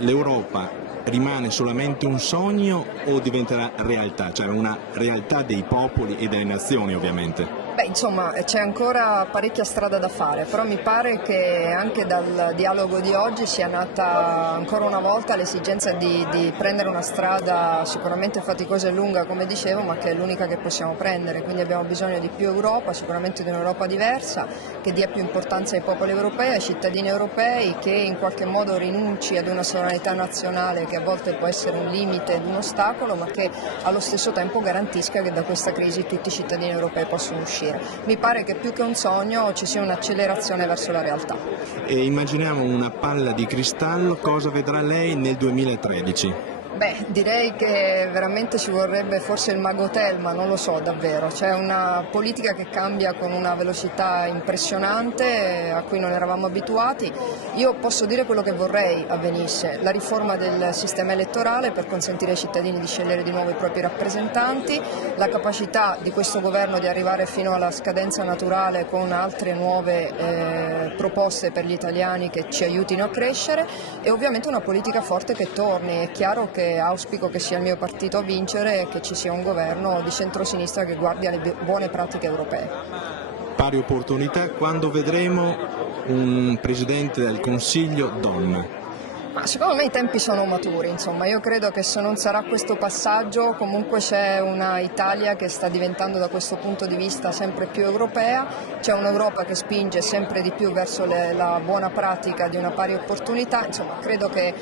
l'Europa rimane solamente un sogno o diventerà realtà, cioè una realtà dei popoli e delle nazioni ovviamente? Beh, insomma, c'è ancora parecchia strada da fare, però mi pare che anche dal dialogo di oggi sia nata ancora una volta l'esigenza di prendere una strada sicuramente faticosa e lunga, come dicevo, ma che è l'unica che possiamo prendere, quindi abbiamo bisogno di più Europa, sicuramente di un'Europa diversa, che dia più importanza ai popoli europei, ai cittadini europei, che in qualche modo rinunci ad una sovranità nazionale che a volte può essere un limite ed un ostacolo, ma che allo stesso tempo garantisca che da questa crisi tutti i cittadini europei possono uscire. Mi pare che più che un sogno ci sia un'accelerazione verso la realtà. E immaginiamo una palla di cristallo, cosa vedrà lei nel 2013? Beh, direi che veramente ci vorrebbe forse il Mago Telma, non lo so davvero, c'è una politica che cambia con una velocità impressionante a cui non eravamo abituati. Io posso dire quello che vorrei avvenisse, la riforma del sistema elettorale per consentire ai cittadini di scegliere di nuovo i propri rappresentanti, la capacità di questo governo di arrivare fino alla scadenza naturale con altre nuove proposte per gli italiani che ci aiutino a crescere e ovviamente una politica forte che torni. È chiaro che auspico che sia il mio partito a vincere e che ci sia un governo di centrosinistra che guardi alle buone pratiche europee. Pari opportunità quando vedremo un Presidente del Consiglio donna? Ma secondo me i tempi sono maturi, insomma, io credo che se non sarà questo passaggio comunque c'è una Italia che sta diventando da questo punto di vista sempre più europea, c'è un'Europa che spinge sempre di più verso la buona pratica di una pari opportunità, insomma credo che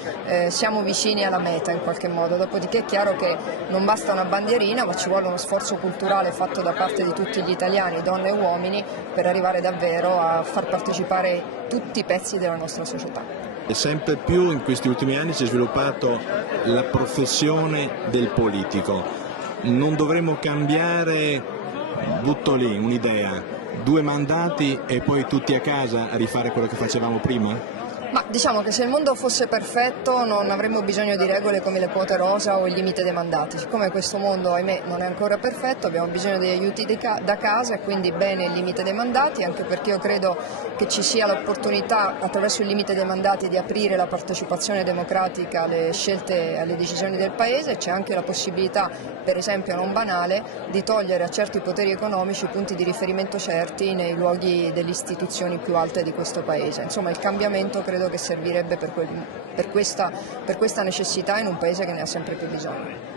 siamo vicini alla meta in qualche modo, dopodiché è chiaro che non basta una bandierina ma ci vuole uno sforzo culturale fatto da parte di tutti gli italiani, donne e uomini, per arrivare davvero a far partecipare tutti i pezzi della nostra società. E sempre più in questi ultimi anni si è sviluppato la professione del politico. Non dovremmo cambiare, butto lì un'idea, 2 mandati e poi tutti a casa a rifare quello che facevamo prima? Ma diciamo che se il mondo fosse perfetto non avremmo bisogno di regole come le quote rosa o il limite dei mandati. Siccome questo mondo, ahimè, non è ancora perfetto, abbiamo bisogno degli aiuti da casa e quindi bene il limite dei mandati, anche perché io credo che ci sia l'opportunità attraverso il limite dei mandati di aprire la partecipazione democratica alle scelte, alle decisioni del Paese. C'è anche la possibilità, per esempio non banale, di togliere a certi poteri economici punti di riferimento certi nei luoghi delle istituzioni più alte di questo Paese. Insomma, il cambiamento credo che servirebbe per questa necessità in un Paese che ne ha sempre più bisogno.